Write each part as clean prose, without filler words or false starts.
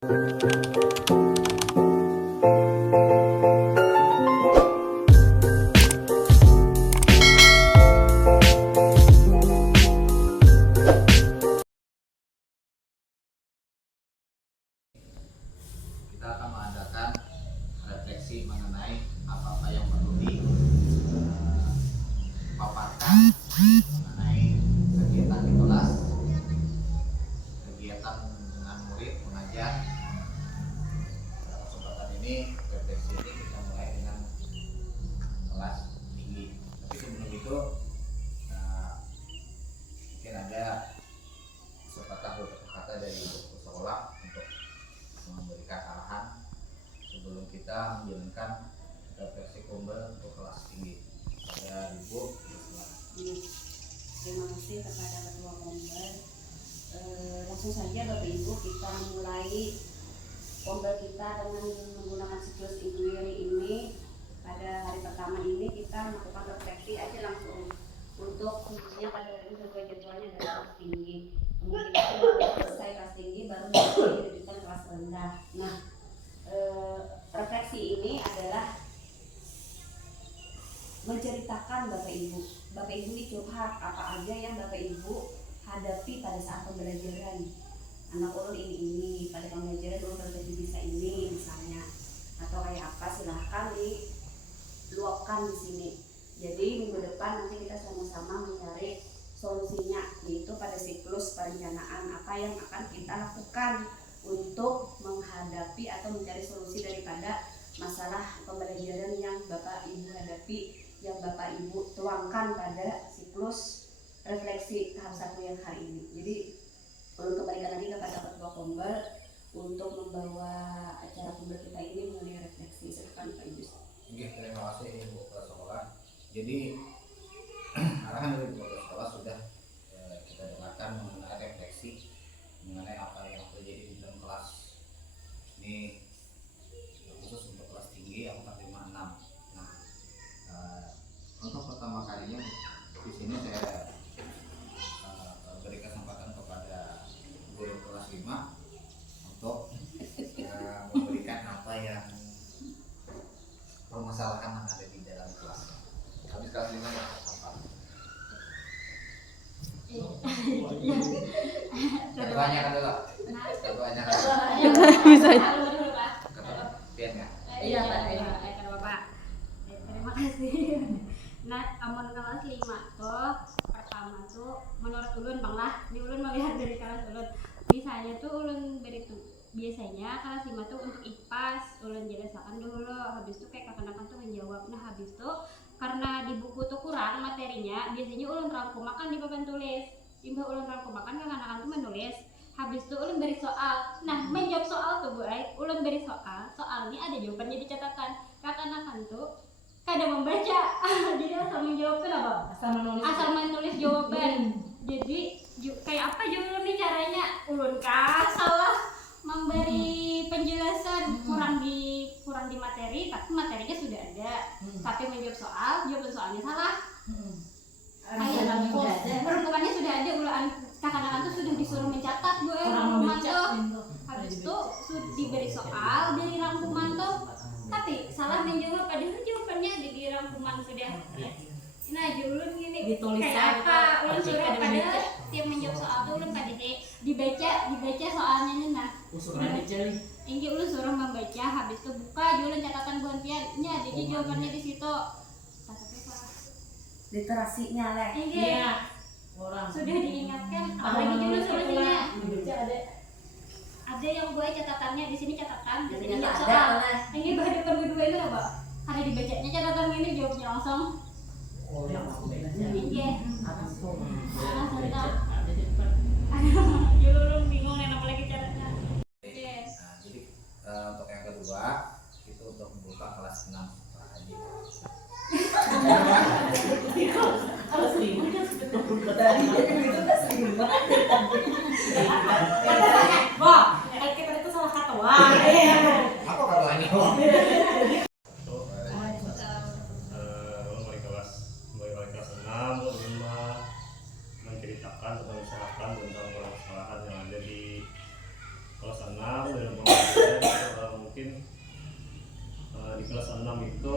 Kita akan mengadakan refleksi mengenai apa-apa yang perlu dipaparkan mengenai kegiatan di kelas, kegiatan dengan murid mengajar. Pada kesempatan ini, refleksi ini kita mulai dengan kelas tinggi. Tapi sebelum itu, mungkin ada sepatah beberapa kata dari ibu sekolah untuk memberikan arahan sebelum kita menjalankan refleksi kumbel untuk kelas tinggi. Pada Ibu, terima kasih kepada Ketua Kumbel. Langsung saja Bapak Ibu, kita mulai kumbel kita dengan menggunakan siklus inquiry ini. Pada hari pertama ini kita melakukan refleksi aja langsung untuk khususnya pada hari ini sesuai jadwalnya dari kelas tinggi. Kemudian selesai kelas tinggi baru dilanjutkan kelas rendah. Nah, refleksi ini adalah menceritakan Bapak Ibu ini curhat apa aja yang Bapak Ibu hadapi pada saat pembelajaran. Anak ulun ini pada pembelajaran ulun berbagi bisa ini misalnya, atau kayak apa, silahkan diluapkan di sini. Jadi minggu depan nanti kita sama-sama mencari solusinya, yaitu pada siklus perencanaan apa yang akan kita lakukan untuk menghadapi atau mencari solusi daripada masalah pembelajaran yang Bapak Ibu hadapi, yang Bapak Ibu tuangkan pada siklus refleksi tahap 1 yang hari ini. Jadi perlu kembalikan lagi kepada Ketua Kumbel untuk membawa acara kumbel kita ini mengenai refleksi. Silakan Pak Ibu. Oke, terima kasih Ibu Kepala Sekolah. Jadi arahan dari Ibu Kepala Sekolah sudah kita dengarkan mengenai refleksi mengenai apa yang terjadi di dalam kelas. Ini khusus untuk kelas tinggi yang 456. Nah, untuk pertama kalinya di sini saya beri kesempatan kepada guru kelas 5 untuk memberikan apa yang permasalahan yang ada di dalam kelas. Habis kelas 5 ya apa? Ketuanya dulu. Ketuanya kan. Bisa. Pian ya? Iya Pak. Bapak. Terima kasih. Nah, amun kelas 5 tuh pertama tuh menurut ulun Bang lah, ini ulun melihat dari kelas ulun. Misalnya tuh ulun biasanya kelas 5 tuh untuk IPAS ulun jelaskan dulu, habis itu kayak kapan-kapan tuh menjawab. Nah, habis itu karena di buku tuh kurang materinya, biasanya ulun rangkumakan di papan tulis. Imbah ulun rangkumakan kanak-kanak tuh menulis. Habis itu ulun beri soal. Nah, menjawab soal tuh Bu Ai, ulun beri soalnya ada jawabannya di catatan. Kanak-kanak tuh kadang membaca. Jadi asal menjawab kenapa? Asal menulis jawaban. Jadi kayak apa ulun nih caranya? Ulun salah memberi penjelasan, kurang di materi, tapi materinya sudah ada. Tapi menjawab jawaban soalnya salah. Peruntukannya sudah ada, kakak-kakak tuh sudah disuruh mencatat Bu rangkuman tuh. Habis itu diberi soal dari rangkuman tuh, tapi salah menjawab, padahal jawabannya ada di rangkuman sudah. Nah, ulun gini kayak apa? Ulun suruh padahal tiap menjawab soal tuh ulun pada dibaca soalnya nih. Nah, ini ulun suruh membaca, habis itu buka ulun catatan gantiannya, jadi jawabannya di situ. Literasinya lah. Iya. Sudah diingatkan, apalagi dulu solusinya. Ada yang buat catatannya di sini catatan, di sini soal. Ini bahan depan kedua itu apa? Karena dibacanya catatan ini jawabnya langsung. Oh, yang langsung baca. Iya. Langsung. Julung bingung nih apalagi caranya. Oke. Nah, jadi untuk yang kedua itu untuk membuka kelas 6 aja. Kalau seribu kan sudah tadi itu kan seribu banget. Wah, kita itu salah kata. Wah. Apa katanya? Mulai kelas 6, 5 menceritakan atau misalkan tentang permasalahan yang ada di kelas 6 dan di kelas 6 itu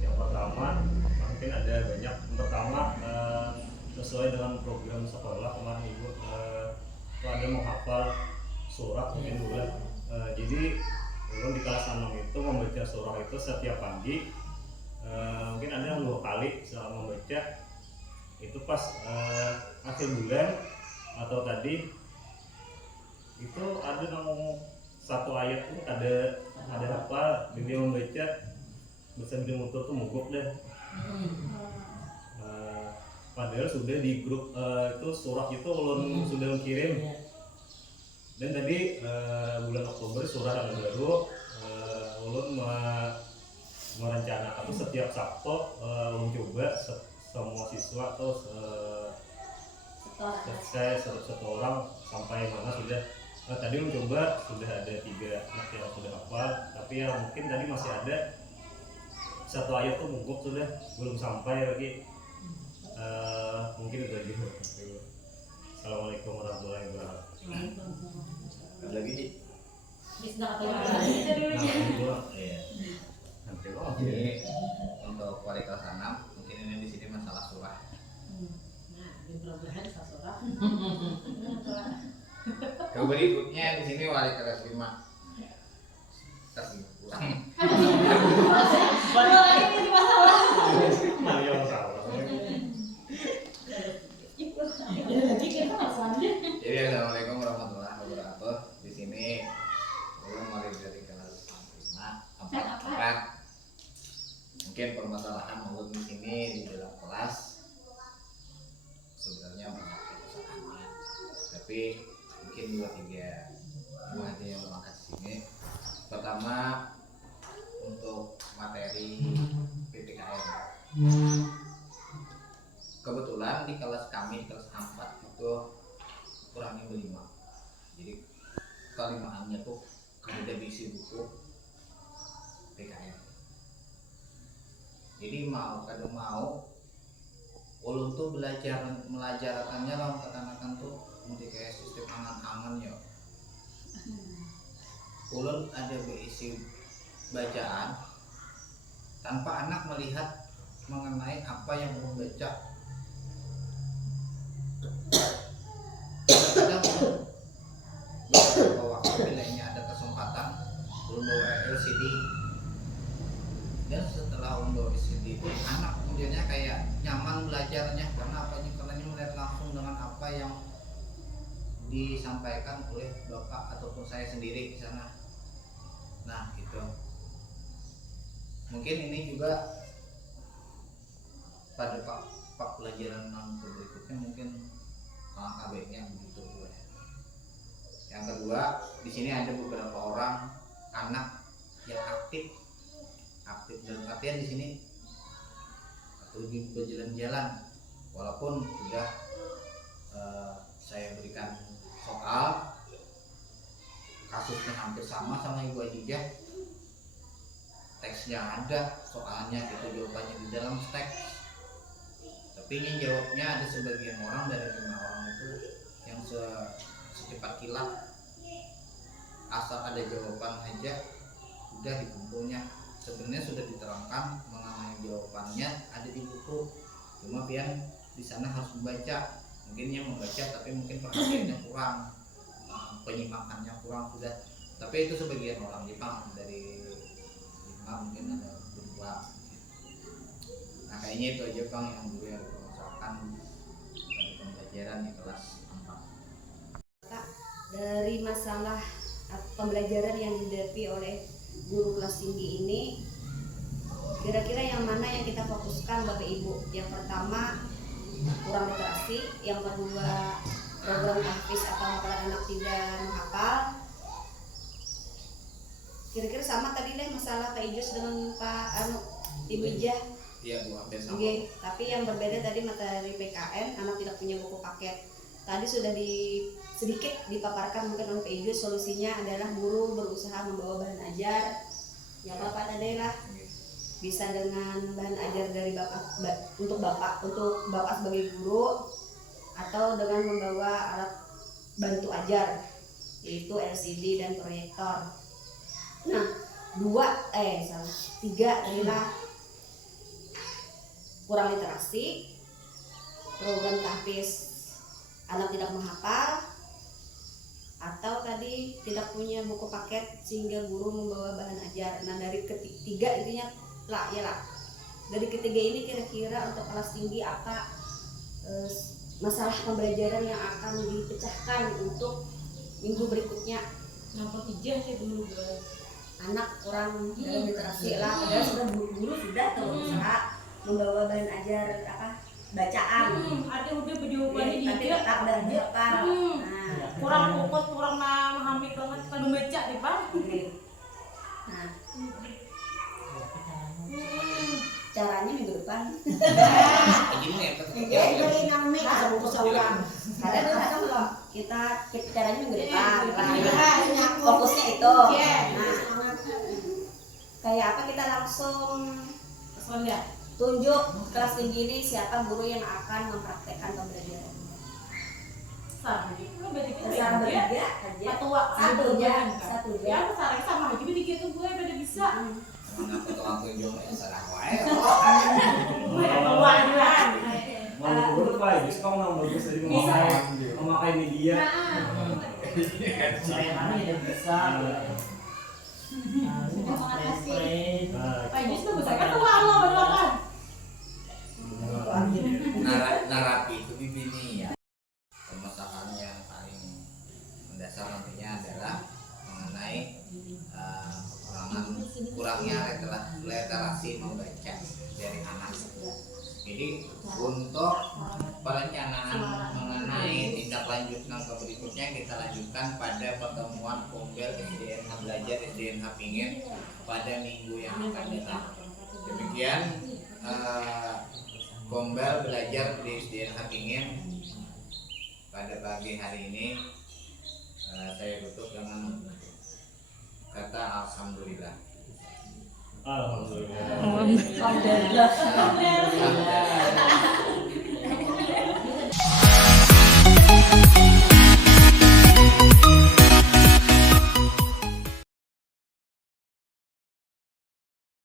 yang pertama mungkin ada banyak. Yang pertama sesuai dengan program sekolah kemarin ibu itu ada menghafal surah mungkin dulu. Jadi ulun di kelas 6 itu membaca surah itu setiap pagi, mungkin ada 2 kali selama membaca itu pas akhir bulan atau tadi itu ada satu ayat tuh ada apa dia membaca sambil motor tuh mogok deh. Padahal sudah di grup itu surah itu ulun sudah kirim. Dan tadi bulan Oktober surah yang baru ulun merencanakan tuh setiap Sabtu ulun coba semua siswa tuh selesai satu orang sampai mana sudah. Tadi mencoba sudah ada 3 anak yang sudah hafal, tapi ya mungkin tadi masih ada satu ayat tuh mogok sudah belum sampai lagi. Mungkin itu aja. Assalamualaikum warahmatullahi wabarakatuh. Ada lagi Ci? Bisa Kita dulu aja. Iya. Jadi untuk wali kelas 6 mungkin ini di sini masalah surah. Nah, di perubahan sasaran. Ke berikutnya di sini wali kelas 5. Kasih pulang. Ini masalah. Nah, yang salah. Lagi kita masalahnya. Jadi assalamualaikum warahmatullahi wabarakatuh. Di sini belum mulai dari kelas 5, 4. Mungkin permasalahan mulut di sini di dalam kelas sebenarnya banyak permasalahannya. Tapi mungkin 2-3 buah aja yang angkat di sini. Pertama untuk materi PPKN. Kebetulan di kelas kami kelas 4 itu kurangnya 5. Jadi kelimaannya tuh ada diisi buku PKN. Jadi mau kadang mau ulun tuh melajarkannya lah katakan tuh mesti kayak sistem angan-angan ya. Ulun ada berisi bacaan tanpa anak melihat mengenai apa yang ulun baca. Kadang beberapa waktu bila ini ada kesempatan ulun bawa LCD, dan setelah ulun bawa LCD itu anak kemudiannya kayak nyaman belajarnya karena apanya, karena ini melihat langsung dengan apa yang disampaikan oleh bapak ataupun saya sendiri di sana. Nah itu mungkin ini juga pada pak pelajaran berikutnya mungkin langkah baiknya begitu. Yang kedua, di sini ada beberapa orang anak yang aktif dalam artian di sini atau di berjalan-jalan, walaupun sudah saya berikan soal kasusnya hampir sama Ibu Adijah, teksnya ada, soalnya itu jawabannya di dalam teks. Tapi ini jawabnya ada sebagian orang dari 5 orang itu yang secepat kilat, asal ada jawaban aja udah di bukunya. Sebenarnya sudah diterangkan mengenai jawabannya ada di buku, cuma pian di sana harus membaca. Mungkin yang membaca tapi mungkin perhatiannya kurang, penyimakannya kurang sudah. Tapi itu sebagian orang Jepang, dari 5 mungkin ada 2. Nah kayaknya itu aja Bang yang gue rasakan pada pembelajaran di kelas 4. Dari masalah pembelajaran yang dihadapi oleh guru kelas tinggi ini, kira-kira yang mana yang kita fokuskan Bapak Ibu? Yang pertama kurang literasi, yang kedua program tahfiz atau hafalan anak tidak menghafal. Kira-kira sama tadi deh masalah Pak Ijus dengan Pak Ibu Ijah. Iya Bu, hampir sama. Tapi yang berbeda tadi materi PKN, anak tidak punya buku paket. Tadi sudah sedikit dipaparkan mungkin oleh Pak Ijus, solusinya adalah guru berusaha membawa bahan ajar. Ya Bapak tadi lah bisa dengan bahan ajar dari untuk bapak sebagai guru, atau dengan membawa alat bantu ajar yaitu LCD dan proyektor. Nah 3 adalah kurang literasi, program tahfiz anak tidak menghafal, atau tadi tidak punya buku paket sehingga guru membawa bahan ajar. Nah dari ketiga intinya lah. Dari ketiga ini kira-kira untuk kelas tinggi apa masalah pembelajaran yang akan dipecahkan untuk minggu berikutnya. Nampak pijah sih dulu guys. Anak kurang dalam literasi lah, padahal sudah guru sudah tuh usaha membawa bahan ajar bacaan. Ada udah jawabannya Tapi juga. tetap berhafal. Nah, Kurang fokus, kurang memahami banget kalau membaca deh Pak. oke. Nah, caranya minggu depan. Gini ya, Kadang kalau kita caranya minggu depan, fokusnya itu. Nah, kayak apa kita langsung tunjuk kelas tinggi ini siapa guru yang akan mempraktekkan pembelajaran. Sama gitu. Lu berarti kita Sama ya. bertiga aja. Satu aja. Satu Ya, aja. sarang sama aja begitu tuh gue pada bisa. Mana tukang tunjuk ya serah wae. Mau guru Pak, justru kamu nggak bagus tadi memakai media. Saya mana ya bisa. Pak Jus tuh besar kan uang lo beneran. Narapi itu bibini ya. Permasalahan yang paling mendasar nantinya adalah mengenai kurangnya literasi membaca dari anak. Jadi untuk perencanaan mengenai tindak lanjut langkah berikutnya kita lanjutkan pada pertemuan Kombel SDNH Belajar SDNH Pingin pada minggu yang akan datang. Demikian Kombel Belajar di SDNH Pingin pada pagi hari ini. Saya tutup dengan kata alhamdulillah. Alhamdulillah. Alhamdulillah.